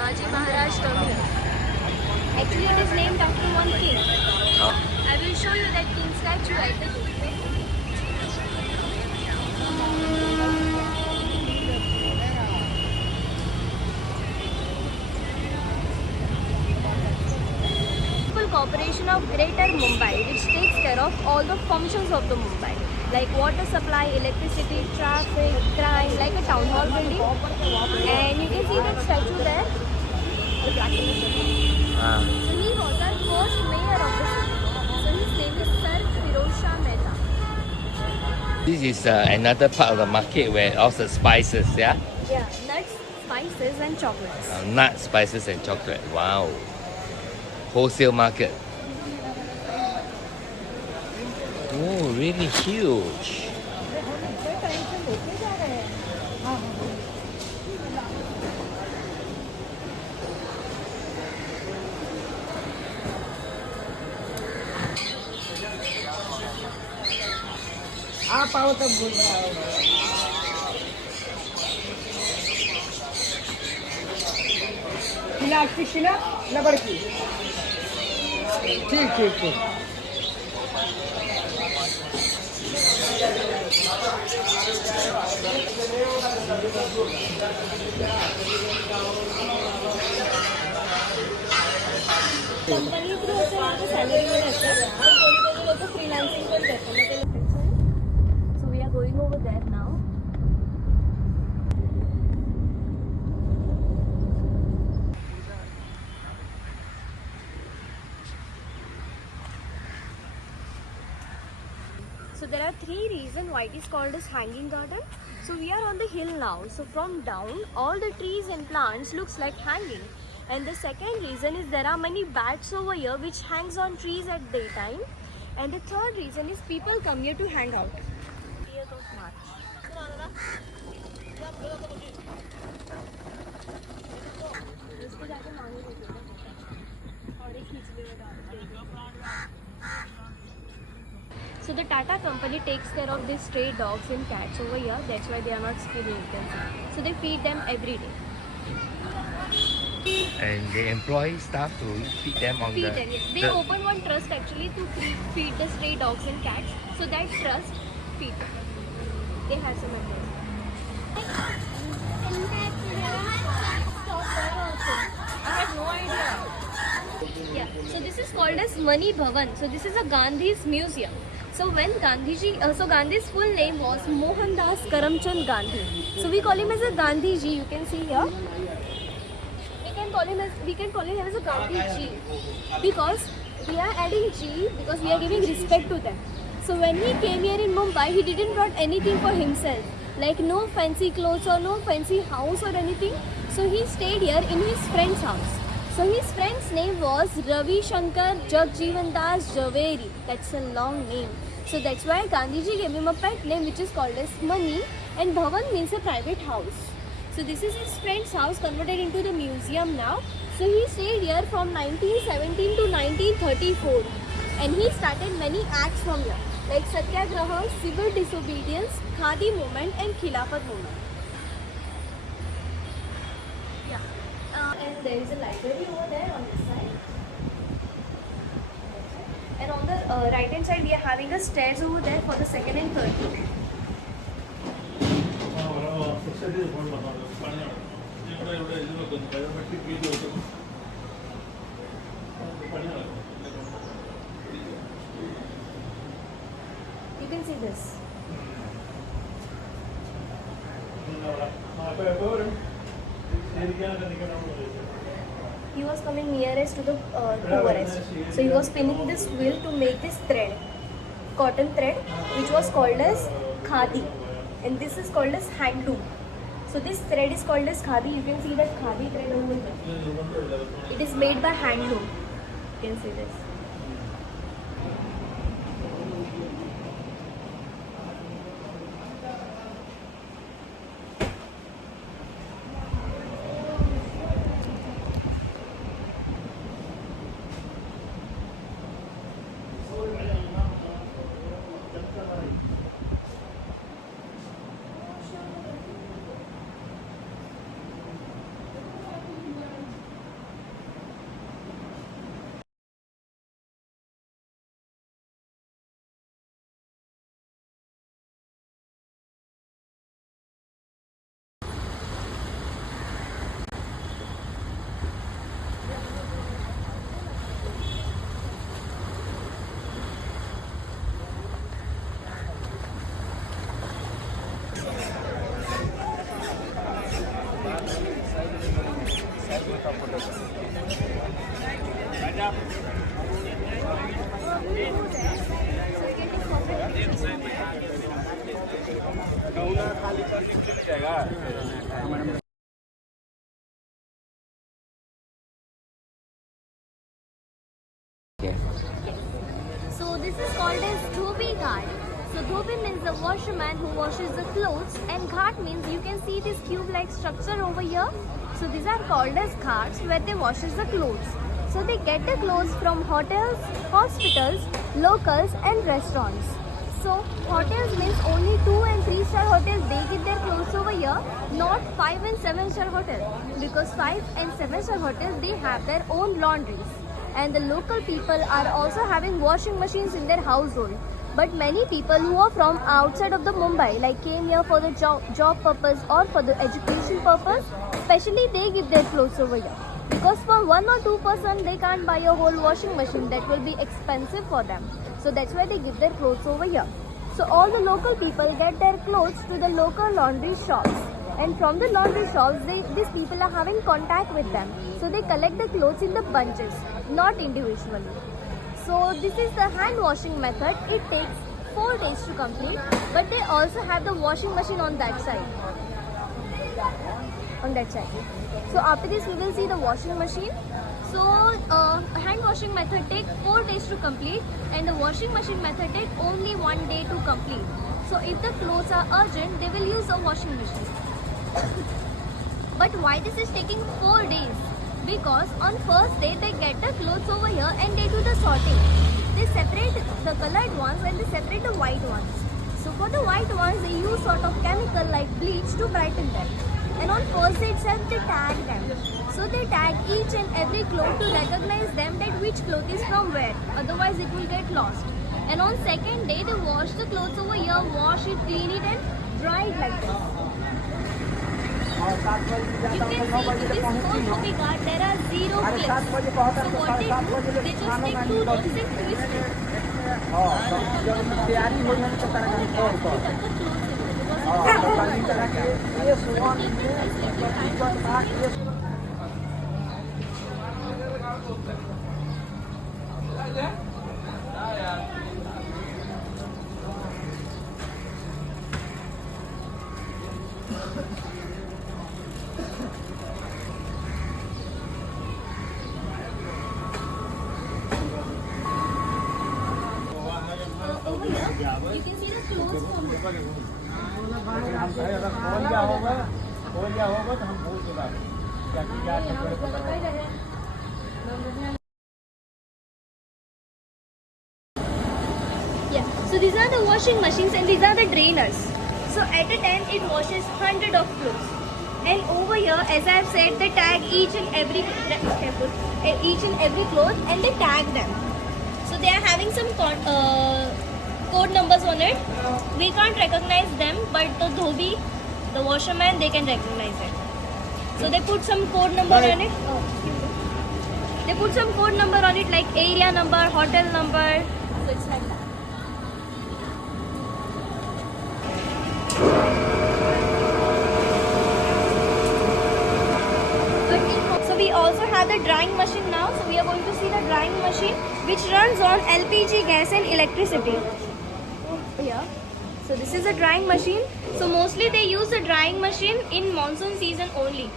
Sanaji Maharaj Terminal. Actually, it is named after one king. I will show you that king statue at the gate. Corporation of Greater Mumbai, which takes care of all the functions of the Mumbai, like water supply, electricity, traffic, crime, like a town hall building. And you can see that statue there, the black in the statue. So he was our first mayor of the city. So his name is Sir Firoz Shah Mehta. This is another part of the market where all the spices, yeah? Yeah, nuts, spices and chocolates. Nuts, spices and chocolate. Wow. Wholesale market. Oh, really huge. आप आओ तब बोल रहा होगा plastic की ना रबड़ की ठीक ठीक ठीक कंपनी थ्रू असं सॅलरी वर असतं कोणी लोक फ्रीलान्सिंग पण करतात. So we are going over there now. So there are three reasons why it is called as hanging garden. So we are on the hill now. So from down, all the trees and plants looks like hanging. And the second reason is there are many bats over here which hangs on trees at daytime. And the third reason is people come here to hang out. 30th of March. So the Tata company takes care of these stray dogs and cats over here. That's why they are not stealing them. So they feed them every day. And they employ staff to feed them on Feed them, yes. They open one trust actually to feed the stray dogs and cats. So that trust feed them. They have some advice. I had no idea. Yeah, so this is called as Mani Bhavan. So this is a Gandhi's museum. So when Gandhiji, Gandhi's full name was Mohandas Karamchand Gandhi. So we call him as a Gandhiji. You can see here. We can call him as a Gandhi Ji because we are adding G because we are giving respect to them. So when he came here in Mumbai, he didn't brought anything for himself, like no fancy clothes or no fancy house or anything. So he stayed here in his friend's house. So his friend's name was Ravi Shankar Jagjeevan Das Javeri. That's a long name. So that's why Gandhiji gave him a pet name which is called as Mani, and Bhavan means a private house. So this is his friend's house converted into the museum now. So he stayed here from 1917 to 1934 and he started many acts from here like Satyagraha, civil disobedience, Khadi movement and Khilafat movement. Yeah. And there is a library over there on this side. And on the right hand side we are having a stairs over there for the second and third floor. You can see this. He was coming nearest to the poorest. So he was spinning this wheel to make this thread, cotton thread, which was called as khadi. And this is called as handloom. So this thread is called as khadi. You can see that khadi thread over there. It is made by handloom. You can see this. Okay. So this is called as dhobi ghat. So dhobi means the washerman who washes the clothes, and ghat means you can see this cube-like structure over here. So these are called as ghats where they washes the clothes. So they get the clothes from hotels, hospitals, locals and restaurants. So hotels means only 2 and 3 star hotels, they get their clothes over here, not 5 and 7 star hotels, because 5 and 7 star hotels they have their own laundries, and the local people are also having washing machines in their household. But many people who are from outside of the Mumbai, like came here for the job purpose or for the education purpose, especially they give their clothes over here. Because for 1 or 2 person they can't buy a whole washing machine, that will be expensive for them. So that's why they give their clothes over here. So all the local people get their clothes to the local laundry shops. And from the laundry shops, these people are having contact with them. So they collect the clothes in the bunches, not individually. So this is the hand washing method. It takes 4 days to complete, but they also have the washing machine on that side. So after this we will see the washing machine. So hand washing method take 4 days to complete, and the washing machine method take only 1 day to complete. So if the clothes are urgent, they will use a washing machine. But why this is taking 4 days? Because on first day they get the clothes over here and they do the sorting. They separate the colored ones and they separate the white ones. So for the white ones they use sort of chemical like bleach to brighten them. And on first day itself they tag them. So they tag each and every cloth to recognize them that which cloth is from where. Otherwise it will get lost. And on second day they wash the clothes over here, wash it, clean it and dry it like this. You can see in this whole movie card there are 0 clips. So what they do, they just take 2 ropes and twist it. तैयारी हो जाने के तरह का तौर पर हां तरह के ये सुवन Over here, you can see the clothes from here. हम कहे अगर खोल गया होगा तो हम भूल के बात Yeah, so these are the washing machines and these are the drainers. So at a time it washes 100 of clothes. And over here, as I have said, they tag each and every cloth and they tag them. So they are having some code numbers on it. We can't recognize them, but the dhobi, the washerman, they can recognize it. So they put some code number on it. They put some code number on it like area number, hotel number. So it's like that. So we also have the drying machine now. So we are going to see the drying machine which runs on LPG gas and electricity. Here. So this is a drying machine. So mostly they use the drying machine in monsoon season only.